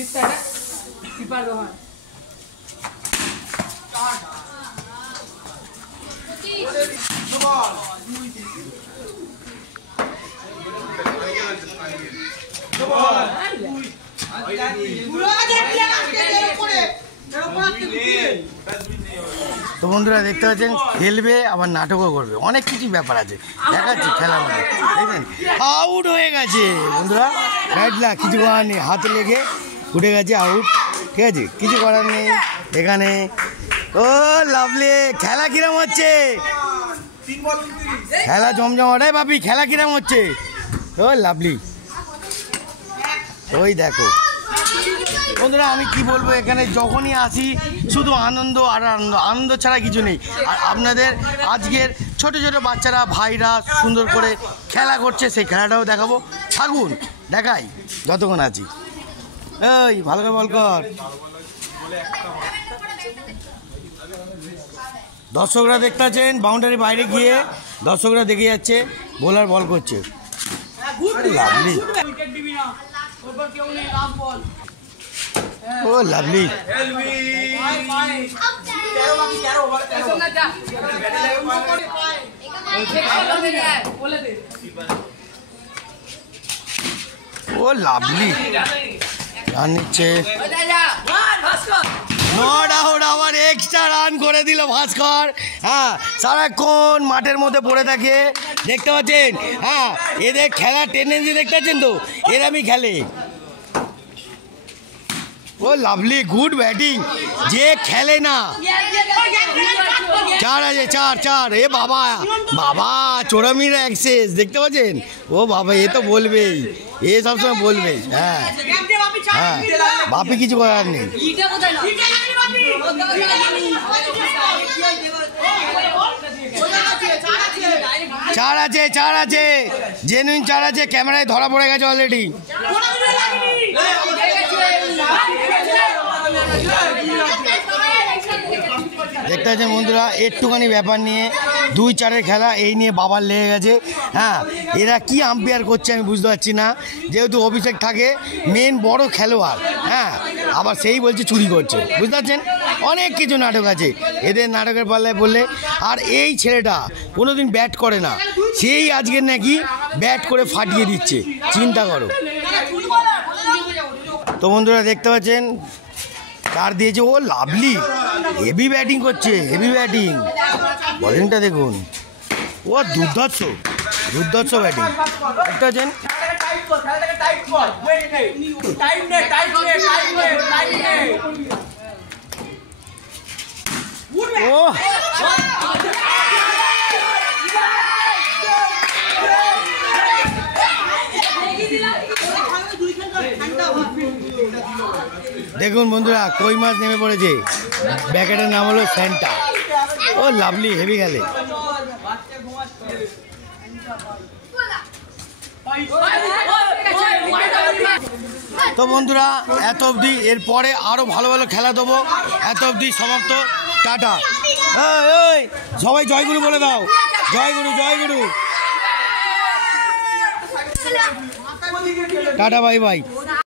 তো বন্ধুরা দেখতে পাচ্ছেন খেলবে আবার নাটকও করবে, অনেক কিছু ব্যাপার আছে, দেখাচ্ছি খেলার মধ্যে। দেখবেন আউট হয়ে গেছে বন্ধুরা, ব্যাটলা কিছু করার নেই, হাতে লেগে উঠে গেছে আউট, ঠিক আছে, কিছু করার নেই এখানে। ও লাভলি, খেলা কিরম হচ্ছে? খেলা জমজমাটাই বাপি, খেলা কিরম হচ্ছে? ও লাভলি, ওই দেখো বন্ধুরা, আমি কি বলবো, এখানে যখনই আসি শুধু আনন্দ আর আনন্দ, আনন্দ ছাড়া কিছু নেই। আর আপনাদের আজকের ছোট ছোট বাচ্চারা ভাইরা সুন্দর করে খেলা করছে, সেই খেলাটাও দেখাবো, থাকুন দেখাই যতক্ষণ আছি। এই ভালো করে বল কর। দর্শকরা দেখতে পাচ্ছেন বাউন্ডারি বাইরে গিয়ে দর্শকরা দেখে যাচ্ছে, বোলার বল করছে। লাভলি, ও লাভলি, ও লাভলি রান নিচ্ছে, নট আউট, আবার এক্সট্রা রান করে দিল ভাস্কর। হ্যাঁ, সারাক্ষণ মাঠের মধ্যে পড়ে থাকে, দেখতে পাচ্ছেন। হ্যাঁ, এদের খেলার টেন্ডেন্সি দেখতে পাচ্ছেন তো, এরমই খেলে। ও লাভলি, গুড ব্যাটিং, যে খেলে না। 4 আছে, 4। এ বাবা বাবা, চোরামির অ্যাক্সেস দেখতে পাচ্ছেন। ও বাবা, এ তো বলবেই, এ সবসময় বলবে। হ্যাঁ হ্যাঁ, বাপি কিছু করার নেই। চার আছে, জেনুইন 4 আছে, ক্যামেরায় ধরা পড়ে গেছে অলরেডি। দেখতে পাচ্ছেন বন্ধুরা, একটুখানি ব্যাপার নিয়ে 2-4-এর খেলা, এই নিয়ে বাবার লেগে গেছে। হ্যাঁ, এরা কি আম্পায়ার করছে আমি বুঝতে পারছি না, যেহেতু অভিষেক থাকে মেন বড় খেলোয়াড়, হ্যাঁ, আবার সেই বলছে চুরি করছে, বুঝতে পারছেন। অনেক কিছু নাটক আছে এদের, নাটকের পাল্লায় পড়লে। আর এই ছেলেটা কোনোদিন ব্যাট করে না, সেই আজকের নাকি ব্যাট করে ফাটিয়ে দিচ্ছে, চিন্তা করো। তো বন্ধুরা দেখতে পাচ্ছেন কার দিয়েছে, ও লাভলি, হেভি ব্যাটিং করছে, হেভি ব্যাটিং, বলিংটা দেখুন, ও দুর্ধর্ষ ব্যাটিং, দেখতে পাচ্ছেন। ও দেখুন বন্ধুরা, কই মাছ নেমে পড়েছে, ব্যাকেটের নাম হলো স্যান্টা। ও লাভলি, হেভি খেলে। তো বন্ধুরা এত অবধি, এরপরে আরো ভালো ভালো খেলা দেবো, এত অবধি সমাপ্ত, টাটা। এই সবাই জয়গুরু বলে দাও, জয়গুরু জয়গুরু, টাটা, বাই বাই।